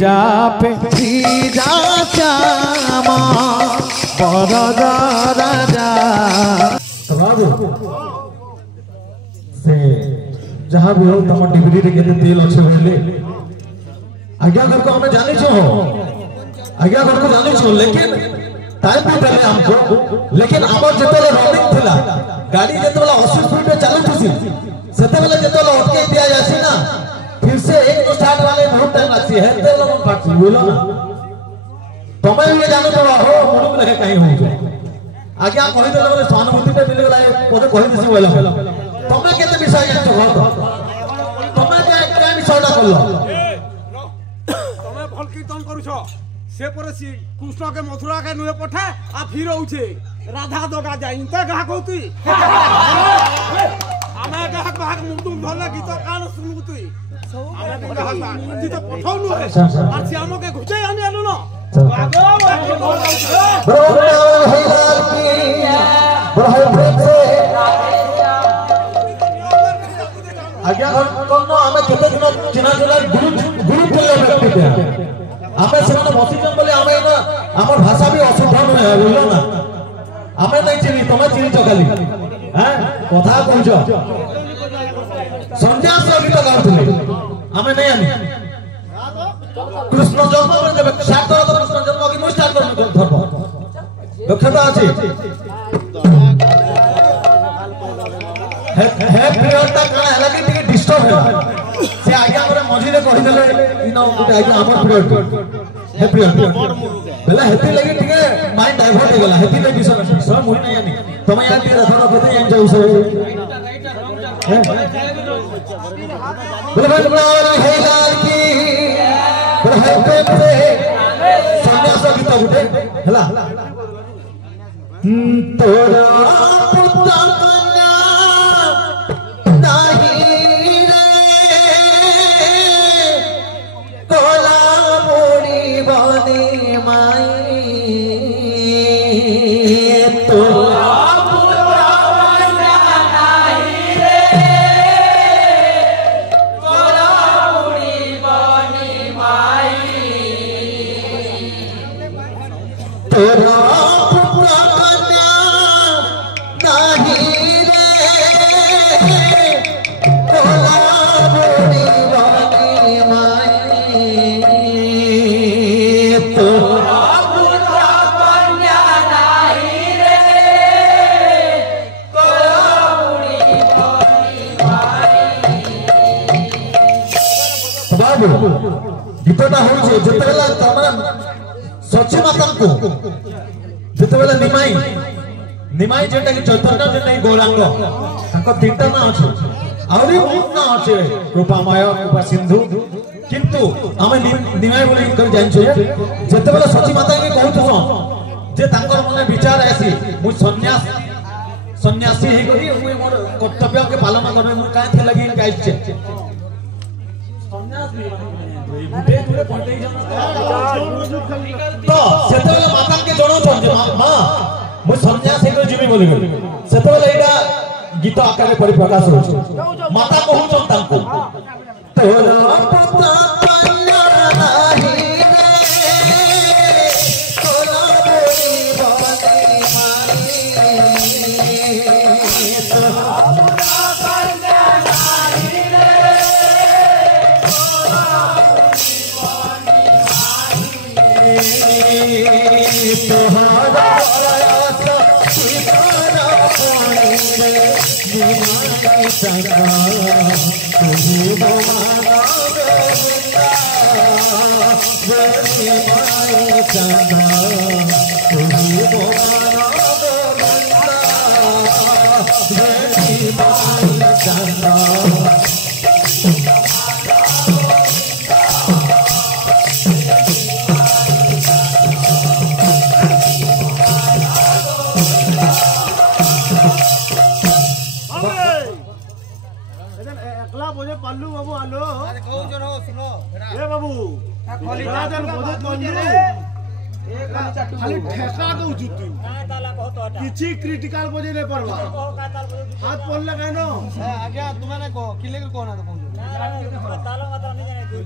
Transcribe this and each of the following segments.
जा पे जा श्यामा बरदा राजा से जहाँ भी हो तुम डिग्री रे केते तेल अच्छे बोले आज्ञा घर को हमें जाने छो आज्ञा घर को जाने छो लेकिन टाइम भी देले हमको लेकिन हमर जते रनिंग थिला गाड़ी जते 80 स्पीड पे चलू थी सेते बेले जते अटके दिया जासी ना फिर से एक स्टार्ट वाले बहुत टाइम लागसी है ते लोग पाछी बोलो ना तमे ये जानो तो हो मुडुक लगे कहीं हो आज्ञा कहि देले बोले सहानुभूति पे मिल गेला पदे कहि दिसी बोला तमे केते विषय जानछो घर तमे के विषयटा करलो तमे भल कीर्तन करूछो से पर सी कृष्ण के मथुरा के नुए पठा आ फिर होउछे राधा दोगा जाई त गाह कहतुई आमे गाह भाग मुंडू भल गीत कान सुनु तुई आमे गाह जी तो पठाउनु है आ श्याम के घुचे आने आलो न आज्ञा कौन हमें केते दिन चिना जिला गुरु तुल्य व्यक्ति थे हमें से बसिचन बोले हमें ना हमर भाषा भी अशुद्ध न है बोलो ना हमें नहीं चिनी तमे चिनी छ खाली हैं कथा कहजो संन्यास गीत गाउथले हमें नहीं आनी कृष्ण जन्म में जब स्टार्ट करो तो कृष्ण जन्म की स्टार्ट करो धर्म दक्षता अछि है पीरियडटा कणा हला कि टिके डिस्टर्ब है से आज्ञा करे मझी रे कहि देले इनो गुटे आज्ञा हमर पीरियड है पीरियड बेला हेती लगी टिके माइंड डाइवर्ट हो गेला हेती ले विषय सब मुहि नहीं आनी तमे यार के रथरा कते जान जाऊ से बोले भाई बोला है लाल की बोले है प्रेम से सन्यास गीत गुटे हला तोरा पुत्र गीतटा होउछे जतेला तमरा सच्ची माता को जतेला निमाई जेटा कि चैतन्य जे नहीं गौरांग ताको तीनटा ना अछि आउरी बहुत ना अछि कृपामय कृपा सिंधु किंतु हमें निमाई बोले कर जान छे जतेला सच्ची माता के कहू तो जे ताकर मने विचार आसी मु सन्यासी हे करी मु मोर कर्तव्य के पालन करबे मोर काहे थे लगी गाइस छे सन्यास गुटे गुटे पटै तो सेतेला माता के जणो जे मां मु सन्यास हे जिमी बोली सेतेला एटा गीत आकार परिप्रकाश होछ माता कहू तांको तोरा पता कन्या नाही रे तोरा पल्लू बाबू आलो अरे कहू जन हो सुनो ए बाबू खाली जाजन बोझ पल्लू खाली ठेका दउछु तू किछि क्रिटिकल बजे नै परवा हाथ पड़ले कानो आज्ञा तुमे नै को किले को ना कहू ताला मात्रा नहीं जाने दुई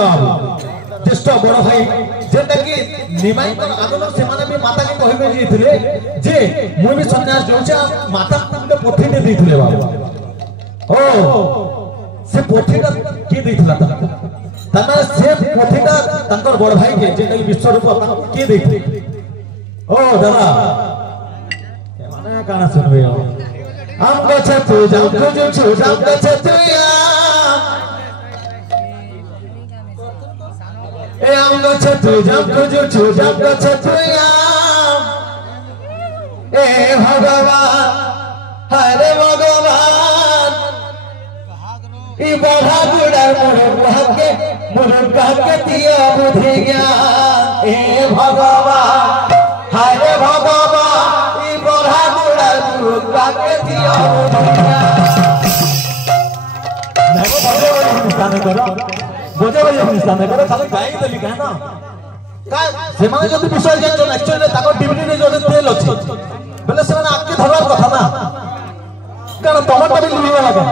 ज्येष्ठ बड़ भाई जेटा कि निमाई आगन से माता के कहबे जे जे मु भी सन्यास जोचा माता को पोथी दे दिथिले बाबू ओ से पोथीटा के दिथिला तना से पोथीटा तंकर बड़ भाई के जे कि विश्व रूप के दिथिले ओ दादा माने काना सुनबे हम गछ तू जाऊ जो छोटा गछ तू ए हम गछ तू जब जो छोटा गछ तू ए भगवान हरे भगवान ई बड़ा बुढ़ा मुरुका के दिया बुद्धि ज्ञान ए भगवान हरे भगवान ई बड़ा बुढ़ा मुरुका के दिया बुद्धि ज्ञान बोझे भाई अपनी सामने करो खाली गाई देली का ना का से माने जदी विषय जान एक्चुअली ताको डिविडी रे जदी तेल अछि बोले से माने आके धरवा कथा ना कारण टमाटर भी लिवा लगा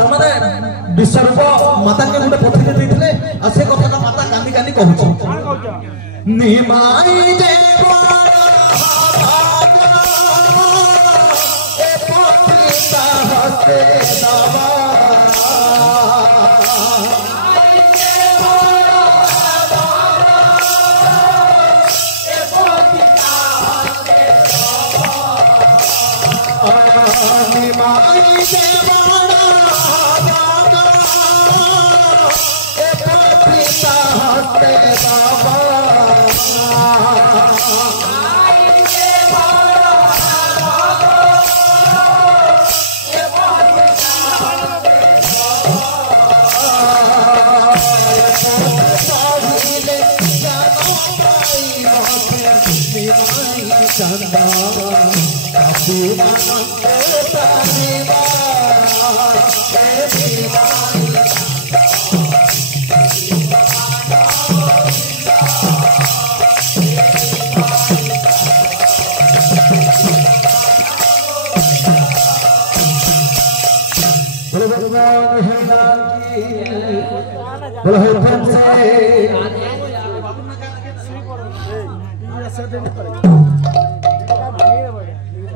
तमने विश्वरूप माता के गुटे पठि दे दिले आ से कथा ना माता कांदी कांदी कहूची निमाई देवा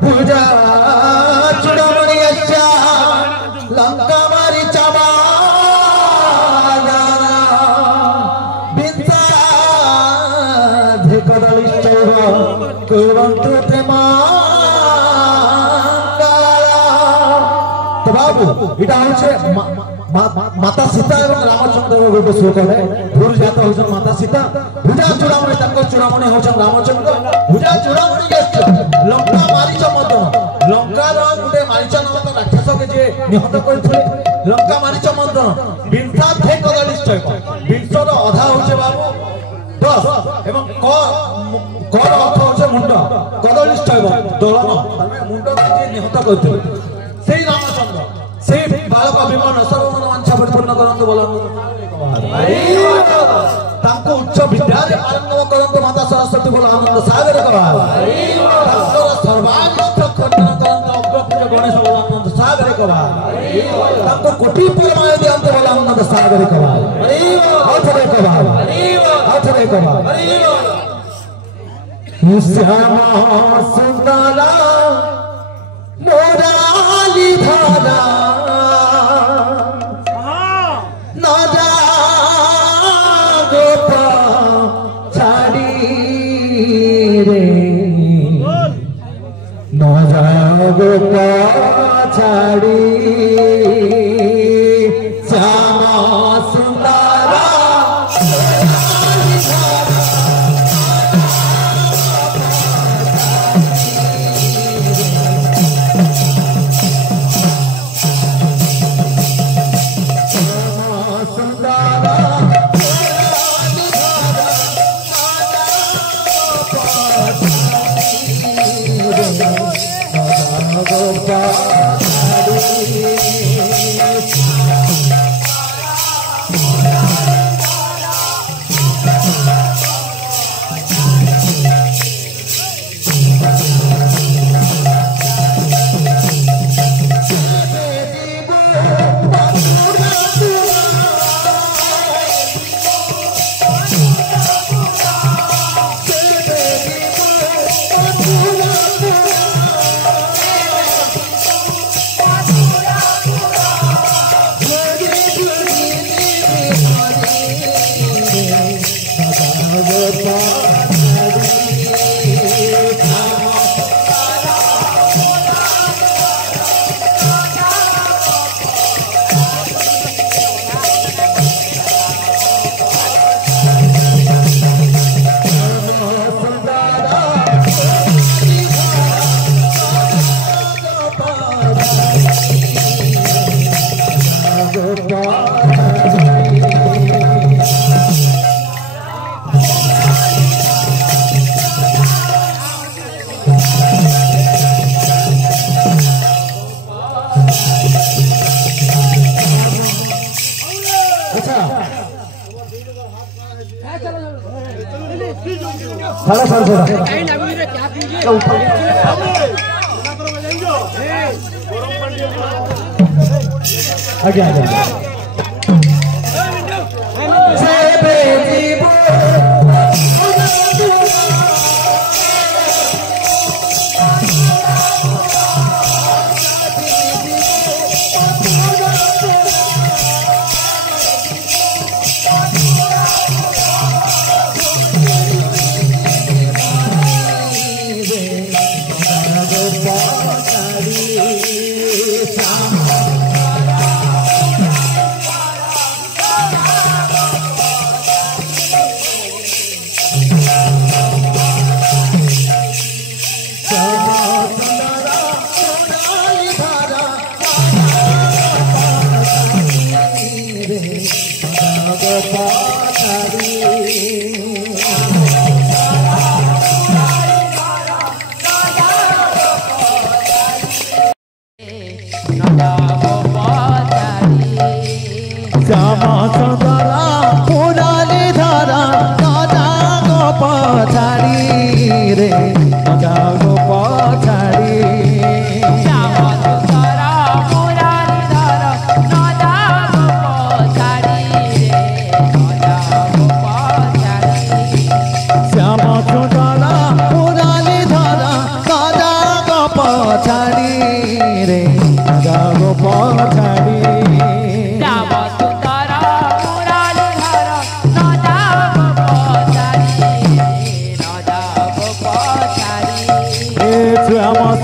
पूजा चुड़मणि अच्छा लंका मारी चबा बिंसा धेकदली चौर कुरंतु ते मांगला तो बाबू इटा होछे माता सीता एवं रामचंद्र गोटे श्लोक है भूर जात होछन माता सीता भुजा चूड़ामणि तक चूड़ामणि होछन रामचंद्र भुजा चूड़ामणि लंका मारीच मदन लंका गोटे मारीच नामक राक्षस के जे निहत करथिले लंका मारीच मदन बिंसा थे कदलिष्टय बिंसर अधा होछे बाबू 10 एवं कर अर्थ होछे मुंड कदलिष्टय दलन तमे मुंड के जे निहत करथिले सेई रामचंद्र କରନ୍ତୁ ବୋଲ ତାଙ୍କୁ ଉଚ୍ଚ ବିଦ୍ୟାରେ ପାରଙ୍ଗମ କରନ୍ତୁ ମାତା ସରସ୍ୱତୀ ବୋଲ ଆନନ୍ଦ ସାଗର କବାଲ ତାଙ୍କର ସର୍ବାଧିକ ଖଣ୍ଡନ କରନ୍ତୁ ଅଗ୍ରପୂଜ ଗଣେଶ ବୋଲ ଆନନ୍ଦ ସାଗର କବାଲ ତାଙ୍କୁ କୋଟି ପରମାୟ ଦିଅନ୍ତୁ ବୋଲ ଆନନ୍ଦ ସାଗର କବାଲ ଆଉଥରେ କବାଲ ଆଉଥରେ କବାଲ ଶ୍ୟାମ ସୁନ୍ଦର ମୋରାଲି ଧରା ନଜା ଗୋପ ଛାଡ଼ି ରେ ନଜା ଗୋପ ଛାଡ଼ି ଶ୍ୟାମ ସୁନ୍ଦର सारा सारा सारा आगे आगे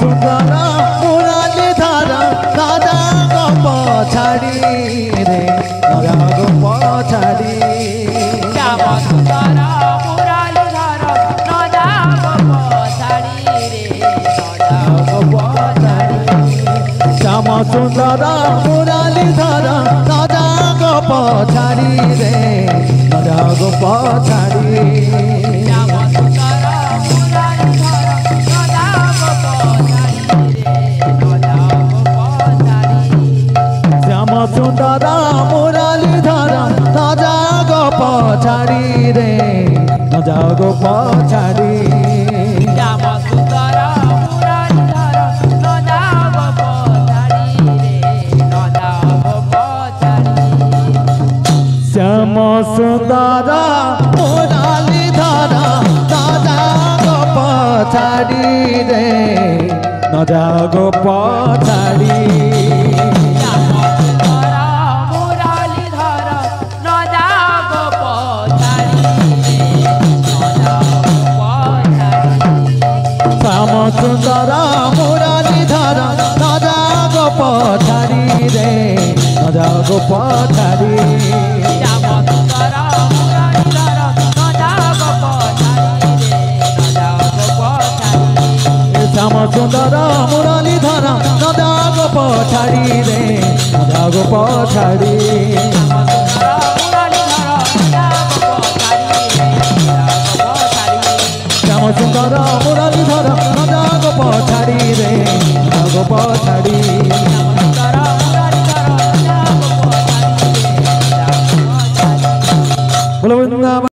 सुंदरा मुराली धरा राजा गो पछाड़ी रे राजा गो पछाड़ी श्याम सुंदरा मुराली धरा राजा गो पछाड़ी रे राजा गो पछाड़ी श्याम सुंदरा मुराली धरा पछाड़ी रे न जाओ गो पछाड़ी श्याम सुंदर मुरलीधर न जाओ पछाड़ी रे न जाओ पछाड़ी श्याम सुंदर मुरलीधर न जाओ पछाड़ी रे न जाओ पछाड़ी श्याम सुंदर मुरलीधर न जाओ पछाड़ी रे न जाओ पछाड़ी श्याम सुंदर मुरलीधर न जाओ पछाड़ी रे न जाओ पछाड़ी श्याम सुंदर मुरलीधर न जाओ पछाड़ी रे न जाओ पछाड़ी श्याम सुंदर मुरलीधर न जाओ पछाड़ी रे न जाओ पछाड़ी